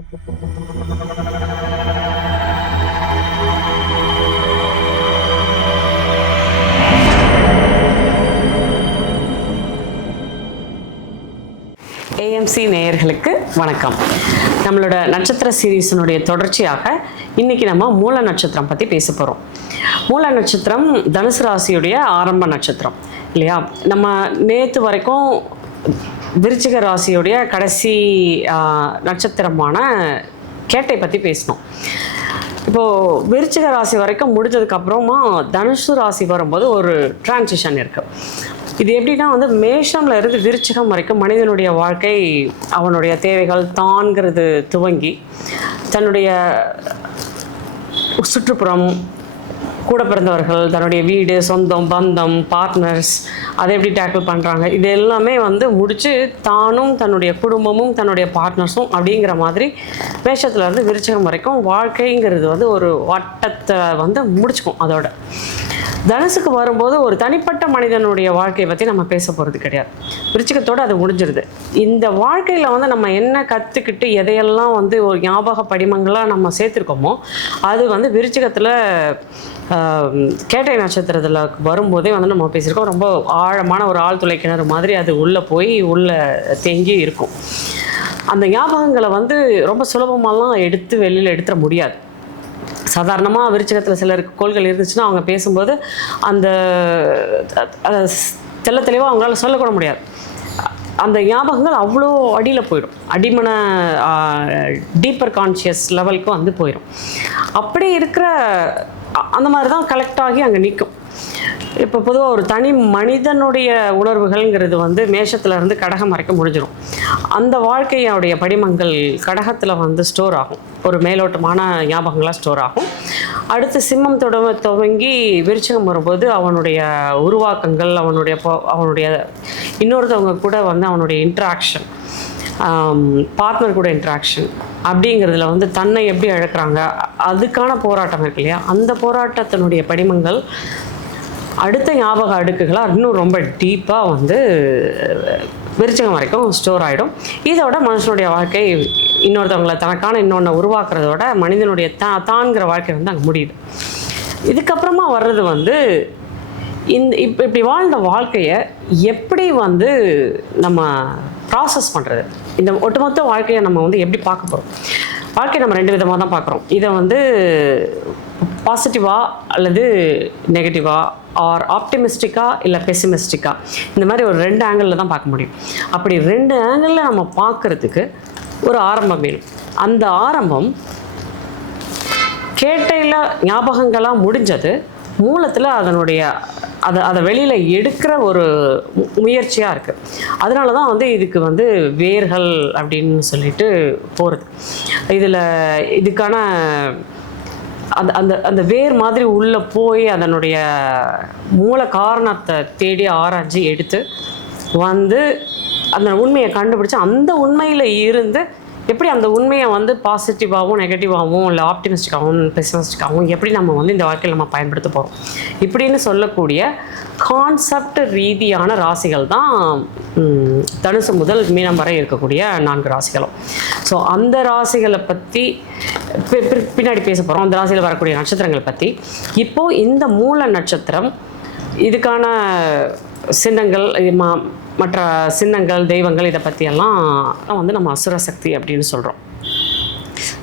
AMC நேயர்களுக்கு வணக்கம். நம்மளோட நட்சத்திர சீரீஸினுடைய தொடர்ச்சியாக இன்னைக்கு நம்ம மூல நட்சத்திரம் பற்றி பேச போகிறோம். மூல நட்சத்திரம் தனுசு ராசியுடைய ஆரம்ப நட்சத்திரம் இல்லையா? நம்ம நேற்று வரைக்கும் விருச்சிக ராசியுடைய கடைசி நட்சத்திரமான கேட்டை பற்றி பேசினோம். இப்போது விருச்சிக ராசி வரைக்கும் முடிஞ்சதுக்கப்புறமா தனுசு ராசி வரும்போது ஒரு டிரான்சிஷன் இருக்குது. இது எப்படின்னா மேஷம்ல இருந்து விருச்சிகம் வரைக்கும் மனிதனுடைய வாழ்க்கை அவனுடைய தேவைகள் தான்கிறது துவங்கி தன்னுடைய சுற்றுப்புறம், கூட பிறந்தவர்கள், தன்னுடைய வீடு, சொந்தம், பந்தம், பார்ட்னர்ஸ், அதை எப்படி டேக்கிள் பண்ணுறாங்க, இது எல்லாமே முடித்து தானும் தன்னுடைய குடும்பமும் தன்னுடைய பார்ட்னர்ஸும் அப்படிங்கிற மாதிரி மேஷத்துலேருந்து விருச்சிகம் வரைக்கும் வாழ்க்கைங்கிறது ஒரு வட்டத்தை முடிச்சுக்கும். அதோட தனுசுக்கு வரும்போது ஒரு தனிப்பட்ட மனிதனுடைய வாழ்க்கையை பற்றி நம்ம பேச போகிறது கிடையாது. விருச்சிகத்தோடு அது முடிஞ்சிருது. இந்த வாழ்க்கையில் நம்ம என்ன கற்றுக்கிட்டு எதையெல்லாம் ஒரு ஞாபக படிமங்களாக நம்ம சேர்த்துருக்கோமோ அது விருச்சிகத்தில் கேட்டை நட்சத்திரத்தில் வரும்போதே நம்ம பேசியிருக்கோம். ரொம்ப ஆழமான ஒரு ஆழ்துளை கிணறு மாதிரி அது உள்ளே போய் உள்ளே தேங்கி இருக்கும். அந்த ஞாபகங்களை ரொம்ப சுலபமாலாம் எடுத்து வெளியில் எடுத்துட முடியாது. சாதாரணமாக விருச்சிகத்தில் சிலருக்கு கோள்கள் இருந்துச்சுன்னா அவங்க பேசும்போது அந்த தெளிவாக அவங்களால சொல்லக்கூட முடியாது. அந்த ஞாபகங்கள் அவ்வளோ அடியில் போயிடும். அடிமன டீப்பர் கான்ஷியஸ் லெவலுக்கு போயிடும். அப்படி இருக்கிற அந்த மாதிரி தான் கலெக்ட் ஆகி அங்கே நிற்கும். இப்போ பொதுவாக ஒரு தனி மனிதனுடைய உணர்வுகள்ங்கிறது மேஷத்துலேருந்து கடகம் வரைக்கும் முடிஞ்சிடும். அந்த வாழ்க்கையோடைய படிமங்கள் கடகத்தில் ஸ்டோர் ஆகும். ஒரு மேலோட்டமான ஞாபகங்களாக ஸ்டோர் ஆகும். அடுத்து சிம்மம் துவங்கி விருச்சிகம் வரும்போது அவனுடைய உருவாக்கங்கள், அவனுடைய இன்னொருத்தவங்க கூட அவனுடைய இன்ட்ராக்ஷன், பார்ட்னர் கூட இன்ட்ராக்ஷன் அப்படிங்கிறதுல தன்னை எப்படி அழைக்கிறாங்க அதுக்கான போராட்டம் இருக்கு இல்லையா? அந்த போராட்டத்தினுடைய படிமங்கள் அடுத்த ஞாபக அடுக்குகளாக இன்னும் ரொம்ப டீப்பாக விருச்சிகம் வரைக்கும் ஸ்டோர் ஆகிடும். இதோட மனுஷனுடைய வாழ்க்கை இன்னொருத்தவங்களை தனக்கான இன்னொன்று உருவாக்குறதோட மனிதனுடைய தான்கிற வாழ்க்கை அங்கே முடியுது. இதுக்கப்புறமா வர்றது இப்படி வாழ்ந்த வாழ்க்கையை எப்படி நம்ம ப்ராசஸ் பண்ணுறது, இந்த ஒட்டுமொத்த வாழ்க்கையை நம்ம எப்படி பார்க்க போகிறோம். வாழ்க்கையை நம்ம ரெண்டு விதமாக தான் பார்க்குறோம். இதை பாசிட்டிவாக அல்லது நெகட்டிவாக, ஆர் ஆப்டிமிஸ்டிக்காக இல்லை பெசிமிஸ்டிக்காக, இந்த மாதிரி ஒரு ரெண்டு ஆங்கிளில் தான் பார்க்க முடியும். அப்படி ரெண்டு ஆங்கிளில் நம்ம பார்க்குறதுக்கு ஒரு ஆரம்பம் வேணும். அந்த ஆரம்பம் கேட்டையில் ஞாபகங்களாக முடிஞ்சது மூலத்தில் அதை வெளியில் எடுக்கிற ஒரு முயற்சியாக இருக்குது. அதனால தான் இதுக்கு வேர்கள் அப்படின்னு சொல்லிட்டு போகிறது. இதுக்கான அந்த வேர் மாதிரி உள்ளே போய் அதனுடைய மூல காரணத்தை தேடி ஆராய்ச்சி எடுத்து அந்த உண்மையை கண்டுபிடிச்சி அந்த உண்மையில் இருந்து எப்படி அந்த உண்மையை பாசிட்டிவாகவும் நெகட்டிவாகவும் இல்லை ஆப்டிமிஸ்டிக்காகவும் பெசிமிஸ்டிக்காகவும் எப்படி நம்ம இந்த வாழ்க்கையில் நம்ம பயன்படுத்த போகிறோம் இப்படின்னு சொல்லக்கூடிய கான்செப்ட் ரீதியான ராசிகள் தான் தனுசு முதல் மீனம் வரை இருக்கக்கூடிய 4 ராசிகளும். ஸோ அந்த ராசிகளை பற்றி பின்னாடி பேச போகிறோம். அந்த ராசியில் வரக்கூடிய நட்சத்திரங்களை பற்றி. இப்போது இந்த மூல நட்சத்திரம் இதுக்கான சின்னங்கள், மற்ற சின்னங்கள், தெய்வங்கள், இதை பற்றியெல்லாம் நம்ம அசுர சக்தி அப்படின்னு சொல்கிறோம்.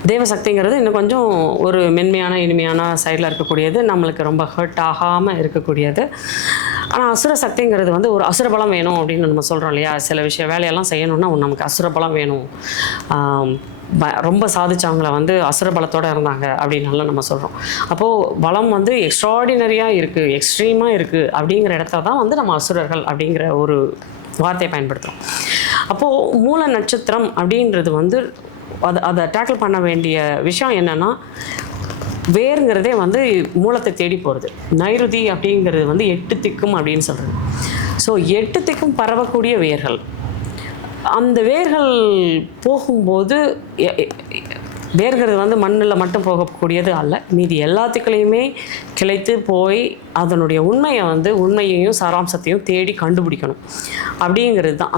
தேவசக்திங்கிறது இன்னும் கொஞ்சம் ஒரு மென்மையான இனிமையான சைடில் இருக்கக்கூடியது, நம்மளுக்கு ரொம்ப ஹர்ட் ஆகாமல் இருக்கக்கூடியது. ஆனால் அசுர சக்திங்கிறது ஒரு அசுரபலம் வேணும் அப்படின்னு நம்ம சொல்கிறோம் இல்லையா? சில வேலையெல்லாம் செய்யணும்னா நமக்கு அசுரபலம் வேணும், ரொம்ப சாதிச்சவங்களை அசுரபலத்தோடு இருந்தாங்க அப்படின்னால நம்ம சொல்கிறோம். அப்போது பலம் எக்ஸ்ட்ராடினரியாக இருக்குது, எக்ஸ்ட்ரீமாக இருக்குது அப்படிங்கிற இடத்துல தான் நம்ம அசுரர்கள் அப்படிங்கிற ஒரு வார்த்தையை பயன்படுத்துகிறோம். அப்போது மூல நட்சத்திரம் அப்படின்றது அதை டேக்கிள் பண்ண வேண்டிய விஷயம் என்னென்னா, வேருங்கிறதே மூலத்தை தேடி போகிறது. நைருதி அப்படிங்கிறது 8 திக்கும் அப்படின்னு சொல்கிறது. ஸோ 8 திக்கும் பரவக்கூடிய வேர்கள். அந்த வேர்கள் போகும்போது வேர்கிறது வந்து மண்ணில் மட்டும் போகக்கூடியது அல்ல, மீதி எல்லாத்துக்குள்ளேயுமே கிளைத்து போய் அதனுடைய உண்மையையும் சாராம்சத்தையும் தேடி கண்டுபிடிக்கணும் அப்படிங்கிறது தான்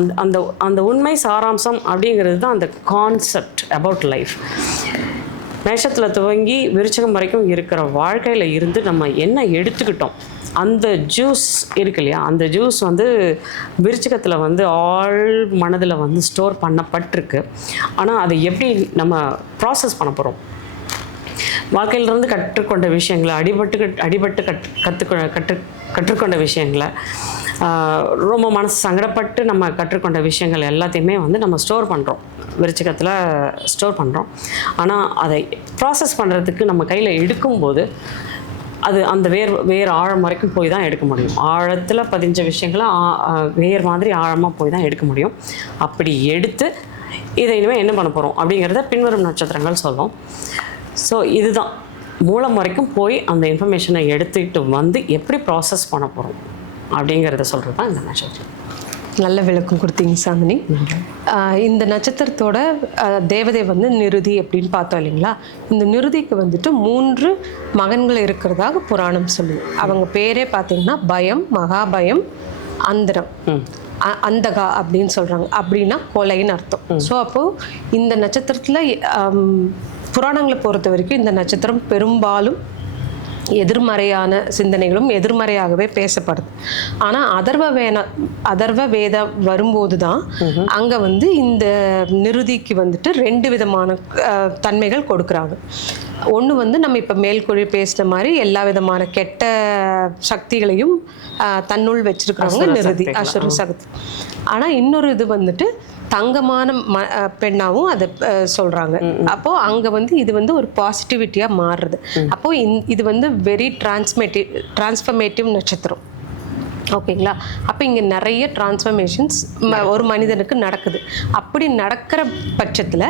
அந்த உண்மை சாராம்சம் அப்படிங்கிறது தான் அந்த கான்செப்ட் அபவுட் லைஃப். மேஷத்தில் துவங்கி விருச்சிகம் வரைக்கும் இருக்கிற வாழ்க்கையில் இருந்து நம்ம என்ன எடுத்துக்கிட்டோம், அந்த ஜூஸ் இருக்கு இல்லையா, அந்த ஜூஸ் வந்து விருச்சிகத்தில் வந்து ஆள் மனதில் வந்து ஸ்டோர் பண்ணப்பட்டிருக்கு. ஆனால் அதை எப்படி நம்ம ப்ராசஸ் பண்ண போகிறோம், வாழ்க்கையிலிருந்து கற்றுக்கொண்ட விஷயங்களை அடிபட்டு கற்றுக்கொண்ட விஷயங்களை, ரொம்ப மனசு சங்கடப்பட்டு நம்ம கற்றுக்கொண்ட விஷயங்கள் எல்லாத்தையுமே வந்து நம்ம ஸ்டோர் பண்ணுறோம், விருச்சிகத்தில் ஸ்டோர் பண்ணுறோம். ஆனால் அதை ப்ராசஸ் பண்ணுறதுக்கு நம்ம கையில் எடுக்கும்போது அது அந்த வேர் ஆழம் வரைக்கும் போய் தான் எடுக்க முடியும். ஆழத்தில் பதிஞ்ச விஷயங்களை வேர் மாதிரி ஆழமாக போய் தான் எடுக்க முடியும். அப்படி எடுத்து இதை இனிமேல் என்ன பண்ண போகிறோம் அப்படிங்கிறத பின்வரும் நட்சத்திரங்கள் சொல்லும். ஸோ இதுதான் மூலம் வரைக்கும் போய் அந்த இன்ஃபர்மேஷனை எடுத்துக்கிட்டு வந்து எப்படி ப்ராசஸ் பண்ண போகிறோம் அப்படிங்கிறத சொல்கிறது தான் இந்த நட்சத்திரம். நல்ல விளக்கம் கொடுத்தீங்க சாந்தினி. இந்த நட்சத்திரத்தோட தேவதை வந்து நிருதி அப்படின்னு பார்த்தோம் இல்லைங்களா. இந்த நிருதிக்கு வந்துட்டு 3 மகன்கள் இருக்கிறதாக புராணம் சொல்லுது. அவங்க பேரே பார்த்தீங்கன்னா பயம், மகாபயம், அந்தரம், அந்தகா அப்படின்னு சொல்கிறாங்க. அப்படின்னா கொலைன்னு அர்த்தம். ஸோ அப்போது இந்த நட்சத்திரத்தில் புராணங்களை பொறுத்த வரைக்கும் இந்த நட்சத்திரம் பெரும்பாலும் எதிர்மறையான சிந்தனைகளும் எதிர்மறையாகவே பேசப்படுது. ஆனால் அதர்வ வேதம் வரும்போது தான் அங்கே வந்து இந்த நிருதிக்கு வந்துட்டு 2 விதமான தன்மைகள் கொடுக்குறாங்க. ஒன்று வந்து நம்ம இப்போ மேல்கொழி பேசுகிற மாதிரி எல்லா விதமான கெட்ட சக்திகளையும் தன்னுள் வச்சிருக்கிறவங்க நிருதி, அசுர சக்தி. ஆனால் இன்னொரு இது வந்துட்டு தங்கமான பெண்ணாவும் அதை சொல்கிறாங்க. அப்போது அங்கே வந்து இது வந்து ஒரு பாசிட்டிவிட்டியாக மாறுறது. அப்போது இது வந்து வெரி டிரான்ஸ்ஃபர்மேட்டிவ் நட்சத்திரம். ஓகேங்களா. அப்போ இங்கே நிறைய டிரான்ஸ்ஃபர்மேஷன்ஸ் ஒரு மனிதனுக்கு நடக்குது. அப்படி நடக்கிற பட்சத்தில்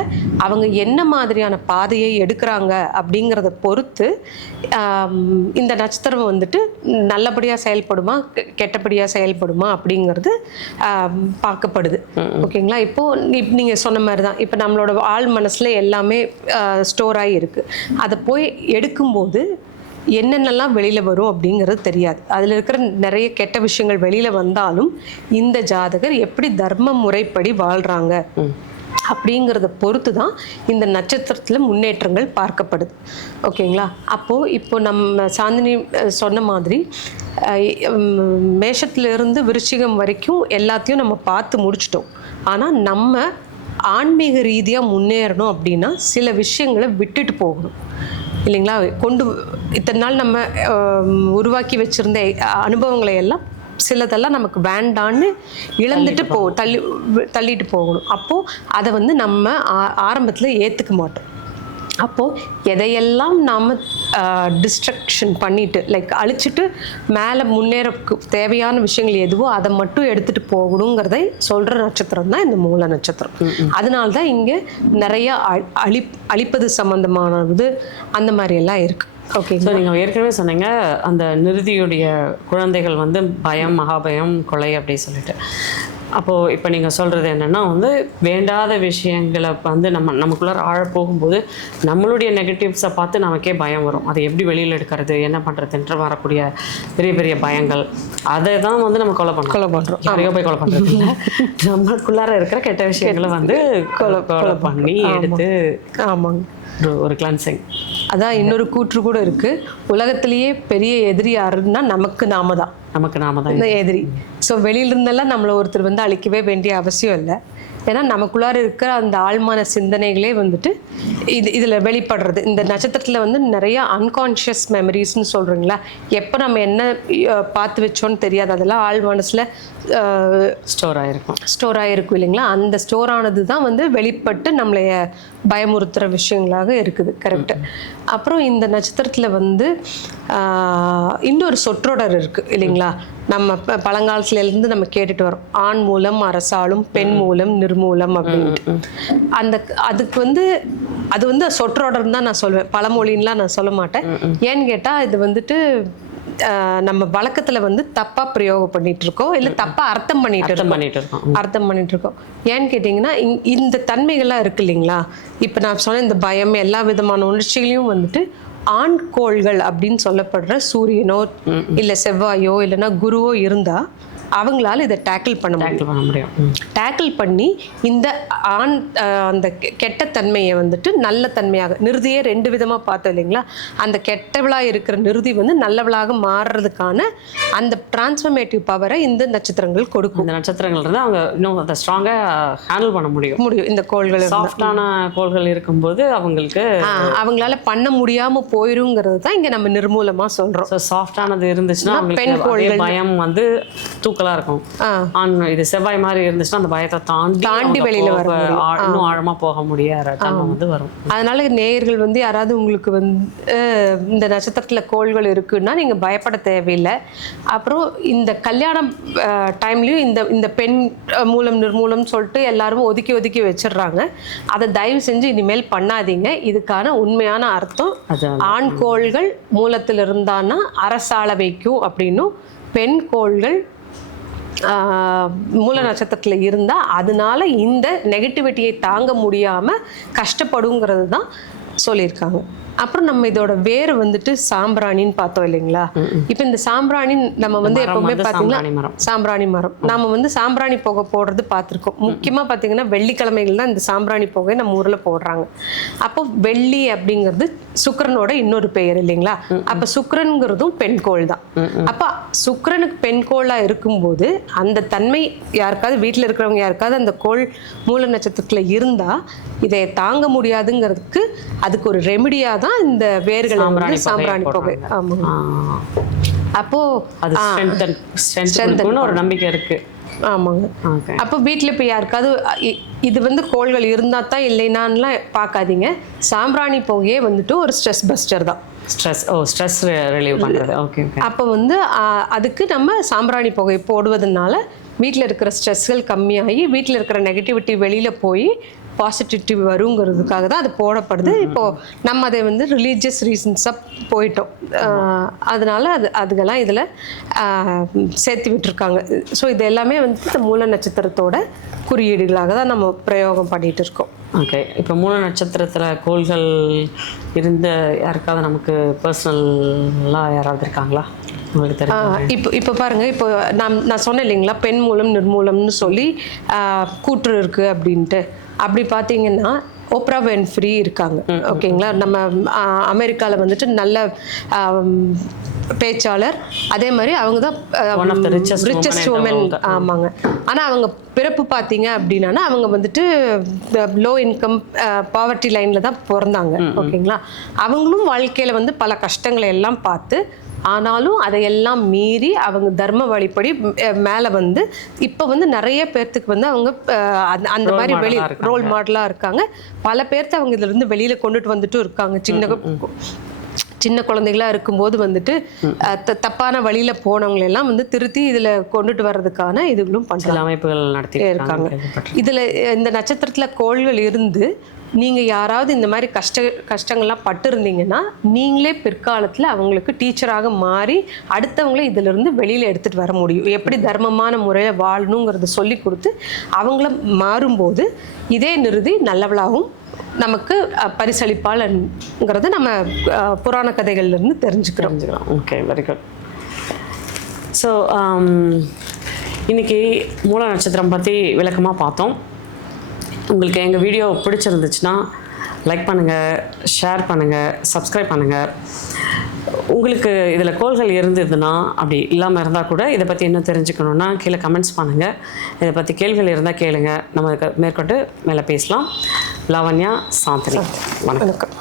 அவங்க என்ன மாதிரியான பாதையை எடுக்கிறாங்க அப்படிங்கிறத பொறுத்து இந்த நட்சத்திரம் வந்துட்டு நல்லபடியாக செயல்படுமா கெட்டபடியாக செயல்படுமா அப்படிங்கிறது பார்க்கப்படுது. ஓகேங்களா. இப்போது நீங்கள் சொன்ன மாதிரி தான் இப்போ நம்மளோட ஆள் மனசில் எல்லாமே ஸ்டோர் ஆகி இருக்குது. அதை போய் எடுக்கும்போது என்னென்னலாம் வெளியில் வரும் அப்படிங்கிறது தெரியாது. அதில் இருக்கிற நிறைய கெட்ட விஷயங்கள் வெளியில் வந்தாலும் இந்த ஜாதகர் எப்படி தர்ம முறைப்படி வாழ்கிறாங்க அப்படிங்கிறத பொறுத்து தான் இந்த நட்சத்திரத்தில் முன்னேற்றங்கள் பார்க்கப்படுது. ஓகேங்களா. இப்போ நம்ம சாந்தினி சொன்ன மாதிரி மேஷத்திலிருந்து விருச்சிகம் வரைக்கும் எல்லாத்தையும் நம்ம பார்த்து முடிச்சிட்டோம். ஆனால் நம்ம ஆன்மீக ரீதியாக முன்னேறணும் அப்படின்னா சில விஷயங்களை விட்டுட்டு போகணும் இல்லைங்களா. இத்தனை நாள் நம்ம உருவாக்கி வச்சுருந்த அனுபவங்களை எல்லாம் சிலதெல்லாம் நமக்கு வேண்டான்னு இழந்துட்டு தள்ளிட்டு போகணும். அப்போது அதை வந்து நம்ம ஆரம்பத்தில் ஏற்றுக்க மாட்டோம். அப்போது எதையெல்லாம் நாம் டிஸ்ட்ரக்ஷன் பண்ணிவிட்டு அழிச்சிட்டு மேலே முன்னேற தேவையான விஷயங்கள் எதுவோ அதை மட்டும் எடுத்துகிட்டு போகணுங்கிறதை சொல்கிற நட்சத்திரம் தான் இந்த மூல நட்சத்திரம். அதனால தான் இங்கே நிறைய அழிப்பது சம்மந்தமானது அந்த மாதிரியெல்லாம் இருக்குது. ஓகே. ஸோ நீங்கள் ஏற்கனவே சொன்னீங்க அந்த நிருதியுடைய குழந்தைகள் வந்து பயம், மகாபயம், கொலை அப்படி சொல்லிட்டு. அப்போது இப்போ நீங்கள் சொல்கிறது என்னென்னா வந்து வேண்டாத விஷயங்களை வந்து நமக்குள்ளார ஆழ போகும்போது நம்மளுடைய நெகட்டிவ்ஸை பார்த்து நமக்கே பயம் வரும். அதை எப்படி வெளியில் எடுக்கிறது, என்ன பண்ணுறதுன்ற வரக்கூடிய பெரிய பெரிய பயங்கள், அதை தான் வந்து நம்ம கொலை பண்ணுறோம். யாரையோ போய் கொலை பண்ணுறது இல்லை, நம்மளுக்குள்ளார இருக்கிற கெட்ட விஷயங்களை வந்து கொலை பண்ணி எடுத்து. ஆமாங்க. ஒரு கிளன்சிங். அதான் இன்னொரு கூற்று கூட இருக்கு, உலகத்திலேயே பெரிய எதிரி யாருன்னா நமக்கு நாம தான் எதிரி. ஸோ வெளியிலிருந்தெல்லாம் நம்மளை ஒருத்தர் வந்து அழிக்கவே வேண்டிய அவசியம் இல்லை. ஏன்னா நமக்குள்ளார இருக்கிற அந்த ஆழ்மான சிந்தனைகளே வந்துட்டு இதில் வெளிப்படுறது. இந்த நட்சத்திரத்தில் வந்து நிறைய அன்கான்ஷியஸ் மெமரிஸ்ன்னு சொல்கிறீங்களா, எப்போ நம்ம என்ன பார்த்து வச்சோன்னு தெரியாது, அதெல்லாம் ஆழ் மனசில் ஸ்டோர் ஆகிருக்கும் இல்லைங்களா. அந்த ஸ்டோர் ஆனது தான் வந்து வெளிப்பட்டு நம்மளைய பயமுறுத்துகிற விஷயங்களாக இருக்குது. கரெக்டு. அப்புறம் இந்த நட்சத்திரத்தில் வந்து இன்னொரு சொற்றொடர் இருக்குது இல்லைங்களா. நம்ம பழங்காலத்துலேருந்து நம்ம கேட்டுட்டு வரோம், ஆண் மூலம் அரசாளும், பெண் மூலம் நிர்மூலம் அப்படின்ட்டு. அதுக்கு வந்து அது வந்து சொற்றொடர்னு தான் நான் சொல்வேன், பழமொழின்லாம் நான் சொல்ல மாட்டேன். ஏன்னு கேட்டால் இது வந்துட்டு நம்ம வழக்கத்துல வந்து தப்பா பிரயோகம் பண்ணிட்டு இருக்கோம், இல்ல தப்பா அர்த்தம் பண்ணிட்டு இருக்கோம். அர்த்தம் பண்ணிட்டு இருக்கோம். ஏன்னு கேட்டீங்கன்னா இந்த தன்மைகள்லாம் இருக்கு இல்லைங்களா? இப்ப நான் சொன்ன இந்த பயம், எல்லா விதமான உணர்ச்சிகளையும் வந்துட்டு ஆண்கோள்கள் அப்படின்னு சொல்லப்படுற சூரியனோ இல்ல செவ்வாயோ இல்லைன்னா குருவோ இருந்தா அவங்களால இதை டேக்கிள் பண்ண முடியும். டேக்கிள் பண்ணி இந்த அந்த கெட்ட தன்மையை வந்துட்டு நல்ல தன்மையாக, நிருதியே 2 விதமாக பார்த்தோம் இல்லைங்களா? அந்த கெட்டவளாக இருக்கிற நிருதி வந்து நல்லவளாக மாறுறதுக்கான அந்த டிரான்ஸ்ஃபர்மேட்டிவ் பவரை இந்த நட்சத்திரங்கள் கொடுக்கும். இந்த நட்சத்திரங்கள் இருந்தால் அவங்க இன்னும் அதை ஸ்ட்ராங்காக ஹேண்டில் பண்ண முடியும். இந்த கோள்கள், சாஃப்டான கோள்கள் இருக்கும்போது அவங்களால பண்ண முடியாமல் போயிருங்கிறது தான் இங்கே நம்ம நிர்மூலமாக சொல்கிறோம். ஸோ சாஃப்டானது இருந்துச்சுன்னா பெண் கோள்கள் பயம் வந்து இருக்கும். இது செவ்வாய் மாதிரி இருந்துச்சுன்னா அந்த பயத்தை தாண்டி வெளியில வர இன்னும் ஆழமா போக முடியாத வந்து வரும். அதனால நேயர்கள் வந்து யாராவது உங்களுக்கு வந்து இந்த நட்சத்திரத்துல கோள்கள் இருக்குன்னா நீங்க பயப்பட தேவையில்லை. அப்புறம் இந்த கல்யாணம் டைம்லயும் இந்த பெண் மூலம் நிர்மூலம் சொல்லிட்டு எல்லாரும் ஒதுக்கி வச்சிடுறாங்க. அதை தயவு செஞ்சு இனிமேல் பண்ணாதீங்க. இதுக்கான உண்மையான அர்த்தம் ஆண் கோள்கள் மூலத்தில் இருந்தான்னா அரசாள வைக்கும் அப்படின்னும், பெண் கோள்கள் மூல நட்சத்திரத்தில் இருந்தால் அதனால இந்த நெகட்டிவிட்டியை தாங்க முடியாமல் கஷ்டப்படுங்கிறது தான் சொல்லியிருக்காங்க. அப்புறம் நம்ம இதோட வேறு வந்துட்டு சாம்பிராணின்னு பார்த்தோம் இல்லைங்களா? இப்போ இந்த சாம்பிராணி நம்ம வந்து எப்பவுமே பார்த்தீங்கன்னா சாம்பிராணி மரம் நம்ம வந்து சாம்பிராணி புகை போடுறது பார்த்துருக்கோம். முக்கியமாக பார்த்தீங்கன்னா வெள்ளிக்கிழமைகள் தான் இந்த சாம்பிராணி புகை நம்ம ஊரில் போடுறாங்க. அப்போ வெள்ளி அப்படிங்கிறது சுக்கிரனோட இன்னொரு பெயர் இல்லைங்களா? அப்போ சுக்கிரனுங்கிறதும் பெண்கோள் தான். அப்போ சுக்கிரனுக்கு பெண்கோளாக இருக்கும்போது அந்த தன்மை யாருக்காவது வீட்டில் இருக்கிறவங்க யாருக்காவது அந்த கோள் மூல நட்சத்திரத்தில் இருந்தால் இதை தாங்க முடியாதுங்கிறதுக்கு அதுக்கு ஒரு ரெமிடியாக தான் இந்த வேர்கள் சாம்பிராணி புகை. ஆமாங்க. அப்போ அது ஒரு நம்பிக்கை இருக்கு. ஆமாங்க. அப்போ வீட்டில் இப்போ யாருக்காவது இது வந்து கோள்கள் இருந்தால் தான் இல்லைனான்லாம் பார்க்காதீங்க. சாம்பிராணி புகையே வந்துட்டு ஒரு ஸ்ட்ரெஸ் பஸ்டர் தான். ஸ்ட்ரெஸ் ரிலீவ் பண்ணுறது. ஓகே. அப்போ வந்து அதுக்கு நம்ம சாம்பிராணி புகை போடுவதனால வீட்டில் இருக்கிற ஸ்ட்ரெஸ்கள் கம்மியாகி வீட்டில் இருக்கிற நெகட்டிவிட்டி வெளியில் போய் பாசிட்டிவிட்டி வருங்கிறதுக்காக தான் அது போடப்படுது. இப்போது நம்ம அதை வந்து ரிலீஜியஸ் ரீசன்ஸாக போயிட்டோம். அதனால அதுக்கெல்லாம் இதில் சேர்த்து விட்டுருக்காங்க. ஸோ இது எல்லாமே வந்து இந்த மூல நட்சத்திரத்தோட குறியீடுகளாக தான் நம்ம பிரயோகம் பண்ணிகிட்டு இருக்கோம். ஓகே. இப்போ மூல நட்சத்திரத்தில் கோள்கள் இருந்த யாருக்காவது நமக்கு பர்சனலாக யாராவது இருக்காங்களா? இப்போ பாருங்க, இப்போ நான் சொன்னேன் இல்லைங்களா, பெண் மூலம் நிர்மூலம்னு சொல்லி கூற்று இருக்கு அப்படின்ட்டு. அப்படி பார்த்தீங்கன்னா ஓப்ரா வின்ஃப்ரி இருக்காங்க. ஓகேங்களா? நம்ம அமெரிக்காவில் வந்துட்டு நல்ல பேச்சாளர். அதே மாதிரி அவங்க தான் ரிச்சஸ்ட் உமன். ஆமாங்க. ஆனால் அவங்க பிறப்பு பார்த்தீங்க அப்படின்னா அவங்க வந்துட்டு லோ இன்கம் பாவர்ட்டி லைனில் தான் பிறந்தாங்க. ஓகேங்களா? அவங்களும் வாழ்க்கையில் வந்து பல கஷ்டங்களை எல்லாம் பார்த்து, ஆனாலும் அதையெல்லாம் மீறி அவங்க தர்ம வழிப்படி மேலே வந்து இப்போ வந்து நிறைய பேர்த்துக்கு வந்து அவங்க அந்த மாதிரி ரோல் மாடலாக இருக்காங்க. பல பேர்த்து அவங்க இதிலிருந்து வெளியில் கொண்டுட்டு வந்துட்டும் இருக்காங்க. சின்ன குழந்தைகளாக இருக்கும்போது வந்துட்டு தப்பான வழியில் போனவங்க எல்லாம் வந்து திருத்தி இதில் கொண்டுட்டு வர்றதுக்கான இதுகளும் பண்ணுற அமைப்புகள் நடத்தி இருக்காங்க. இதில் இந்த நட்சத்திரத்தில் கோள்கள் இருந்து நீங்கள் யாராவது இந்த மாதிரி கஷ்டங்கள்லாம் பட்டிருந்தீங்கன்னா நீங்களே பிற்காலத்தில் அவங்களுக்கு டீச்சராக மாறி அடுத்தவங்களே இதிலிருந்து வெளியில் எடுத்துகிட்டு வர முடியும். எப்படி தர்மமான முறையில் வாழணுங்கிறத சொல்லி கொடுத்து அவங்கள மாறும்போது இதே நிறுதி நல்லவளாகவும் நமக்கு பரிசளிப்பாளங்கிறத நம்ம புராண கதைகள்லேருந்து தெரிஞ்சுக்கிறோம். Okay, very good. ஸோ இன்றைக்கி மூல நட்சத்திரம் பற்றி விளக்கமாக பார்த்தோம். உங்களுக்கு எங்கள் வீடியோ பிடிச்சிருந்துச்சுன்னா லைக் பண்ணுங்கள், ஷேர் பண்ணுங்கள், சப்ஸ்கிரைப் பண்ணுங்கள். உங்களுக்கு இதில் கோள்கள் இருந்ததுன்னா, அப்படி இல்லாமல் இருந்தால் கூட இதை பற்றி இன்னும் தெரிஞ்சுக்கணுன்னா கீழே கமெண்ட்ஸ் பண்ணுங்கள். இதை பற்றி கேள்விகள் இருந்தால் கேளுங்க, நம்ம மேற்கொண்டு மேலே பேசலாம். லாவண்யா, சாந்தினி, வணக்கம்.